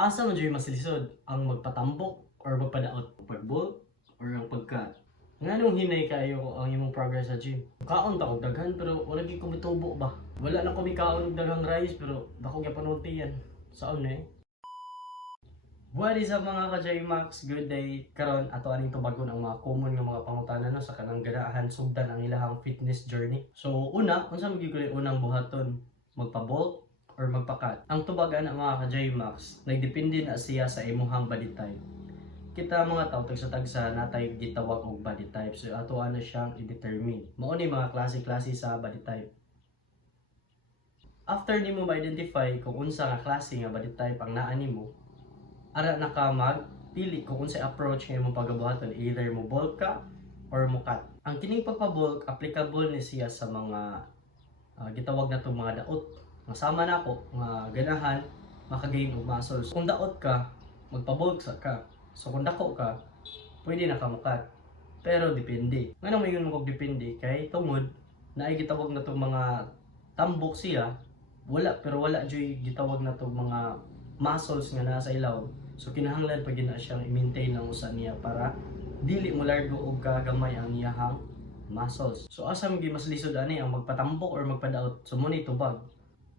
Asa man dyan masilisod ang magpatambok or magpadaot pagbol or ang pagka nga nung hinay kayo ang imong progress sa gym. Kaon ta og daghan pero wala gyud ko mitubo ba. Wala na ko mikaon og daghang rice pero dako gyud panunti yan. Saon eh? What is up mga ka Max? Good day. Karon ato aning tubagon ang mga common nga mga pangutana no sa kanang ganahan sugdan ang ilahang fitness journey. So una, unsa ko unang buhaton? Magpa-bulk or magpa-cut? Ang tubagan ang mga ka Max, nagdepende na siya sa imuhang body type. Kita mga tao tagsa tagsa natay gitawag og body type. So ato ana siyang i-determine. Mao ni mga klase-klase sa body type. After nimo ma-identify kung unsa nga klase nga body type ang naa nimo, ara na ka magpili kung unsay approach nga imong pagabuhaton either mo bulk ka or mo cut. Ang kining pagpa-bulk applicable ni siya sa mga ah, gitawag na to mga daot. Nga sama na ako nga ganahan makagain og muscles. Kung daot ka, magpa-bulk sa ka. So kung dako ka, pwede na ka cut. Pero depende. Nga nang mayon mo depende kay tungod na ay gitawag na to mga tambok siya wala pero wala joy gitawag na to mga muscles nga nasa ilaw so kinahanglan pa gina siyang i-maintain lang usa niya para dili mo largo og kagamay ang iyahang muscles so asa mo mas lisod ani ang magpatambok or magpadaot so mo ni tubag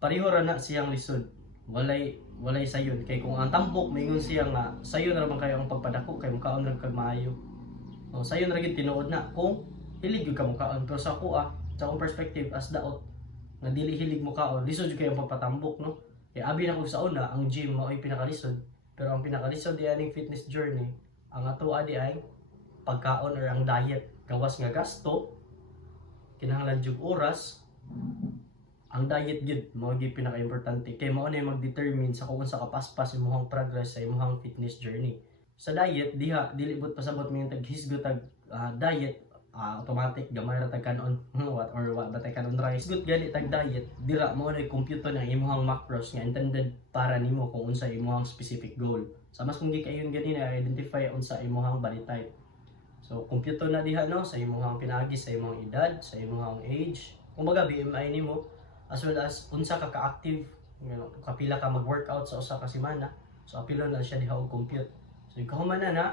pareho ra na siyang lisod. Walay walay sayon. Kay kung ang tambok maingon siya nga sayon ra man kayo ang pagpadako kay mukaon ra kag maayo. O sayon ra gid tinuod na kung hilig gyud ka mukaon pero sa ako ah sa akong perspective as daot nga dili hilig mo kaon lisod jud kayo ang pagpatambok no? Kaya abi na ko sa una, ang gym mao ay pinakalisod. Pero ang pinakalisod di aning fitness journey, ang ato adi ay pagkaon or ang diet. Gawas nga gasto, kinahanglan jud oras, ang diet gid mao gyud pinaka-importante. Kay mao na mag-determine sa kung unsa ka paspas imong progress sa imong fitness journey. Sa diet diha dili bud pasabot mo yung taghisgot tag ah, diet ah, automatic gamay ra tag kanon what or what ba tay kanon rice good gani tag diet. Dira mo na compute ng imong macros nga intended para nimo kung unsa imong specific goal. Sa mas kung di kayon gani na identify unsa imong body type. So compute na diha no? Sa imong pinagi sa imong edad sa imong age. Kumbaga BMI nimo as well as unsa ka ka-active you know, kapila ka mag-workout sa usa ka semana. So apilo na siya diha og compute so ikaw man na na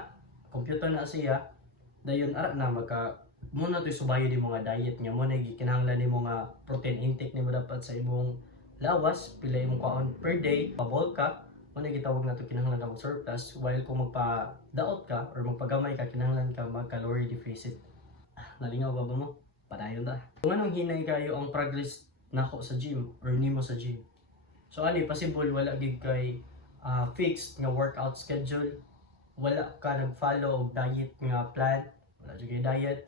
compute na siya dayon ara na magka muna to subayo di mga diet nga mo na gikinahanglan nimo nga protein intake nimo dapat sa imong lawas pila imong kaon per day pabol ka mo na gitawag na to kinahanglan ka surplus while kung magpa daot ka or magpagamay ka kinahanglan ka mag calorie deficit. Ah, nalingaw ba ba mo? Padayon ta kung anong hinay kayo ang progress nako sa gym or nimo sa gym. So ani possible wala gid kay ah, fixed nga workout schedule? Wala ka nag-follow og diet nga plan? Wala jud kay diet?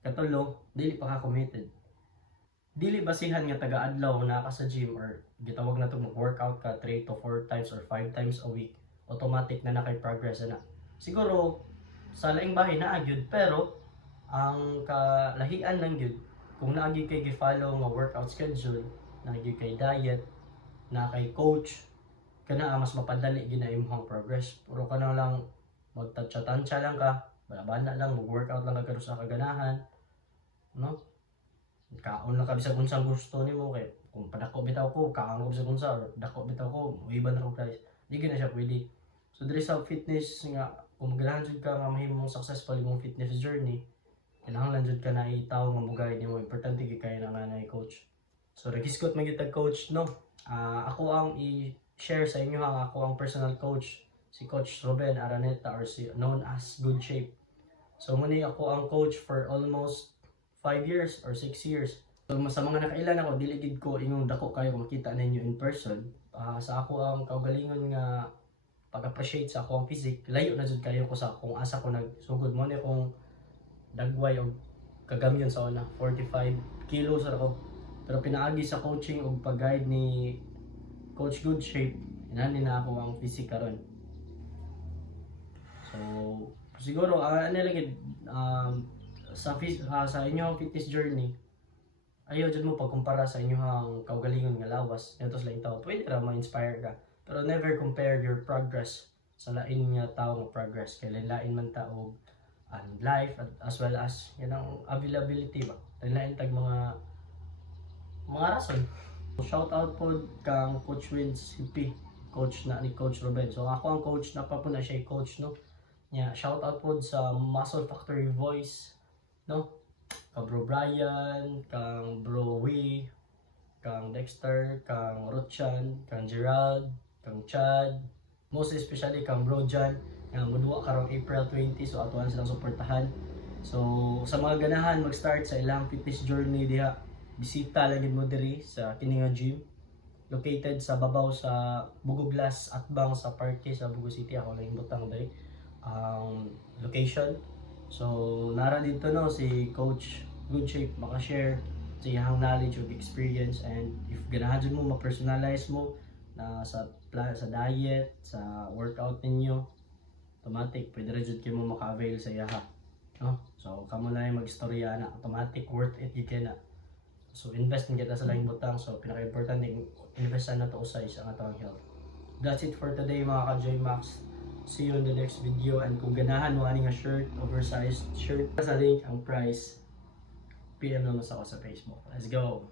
Katulo, dili pa ka committed. Dili basihan nga taga-adlaw na ka sa gym or gitawag na to mag-workout ka 3 to 4 times or 5 times a week, automatic na nakay progress na. Siguro sa laing bahay na agyud pero ang kalahian lang gyud kung naagi kay gi-follow nga workout schedule, naagi kay diet, na kay coach, kana mas mapadali gina imong progress. Puro ka na lang magtansya-tansya lang ka, balabana lang, mag-workout lang ka sa kaganahan, no? Kaon lang ka bisag unsang gusto nimo kay kung padako bitaw ko, kaon ko bisag unsa dako bitaw ko, iban ako price. Di na siya pwede. So diri sa fitness nga kung maganahan ka nga mahimong successful imong fitness journey, kinahanglan jud ka na itaw nga mugay nimo importante gyud kay na nga coach. So regiskot man gyud coach no. Ah, ako ang i-share sa inyo ang ako ang personal coach si Coach Ruben Araneta or si known as Good Shape. So muna ako ang coach for almost 5 years or 6 years. So sa mga nakailan ako, diligid ko ingong dako kayo makita ninyo in person. Ah, sa ako ang kaugalingon nga pag-appreciate sa akong physique, layo na jud kayo ko sa kung asa ko nagsugod mo ni kung dagway og kagamyon sa una 45 kilos ako. Pero pinaagi sa coaching ug pag-guide ni Coach Good Shape, inani na ako ang physique karon. So, siguro, uh, ano lang um, sa, ah, sa inyong fitness journey, ayaw dyan mo pagkumpara sa inyong kaugalingon nga lawas, ito sa laing tao, pwede ra ma-inspire ka. Pero never compare your progress sa lain nga tao nga progress. Kaya lain man tao ang life as well as yan ang availability ba. Lain tag mga mga rason. Shout out po kang Coach Wins CP coach na ni Coach Ruben. So ako ang coach na pa po na siya coach no. Nya shout out po sa Muscle Factory Voice no. Ka Bro Brian, kang Bro Wee, kang Dexter, kang Rochan, kang Gerald, kang Chad, most especially kang Bro Jan, nga mudwa karong April 20 so atuan silang suportahan. So sa mga ganahan mag-start sa ilang fitness journey diha, bisita lang gid mo diri sa kini nga gym. Located sa babaw sa Buguglas at bang sa parke sa Bugo City. Ako lang butang dai ang location. So nara dito no si coach good shape maka-share sa iyang knowledge of experience and if ganahan mo ma-personalize mo na sa pla- sa diet sa workout ninyo automatic pwede ra jud kayo mo maka-avail sa iyaha no so kamo na mag-istorya na automatic worth it you na So invest in kita sa laing butang. So pinaka-importante invest na to usay sa atong health. That's it for today mga ka Max. See you in the next video and kung ganahan mo ani nga shirt, oversized shirt, sa link ang price PM naman sa ako sa Facebook. Let's go.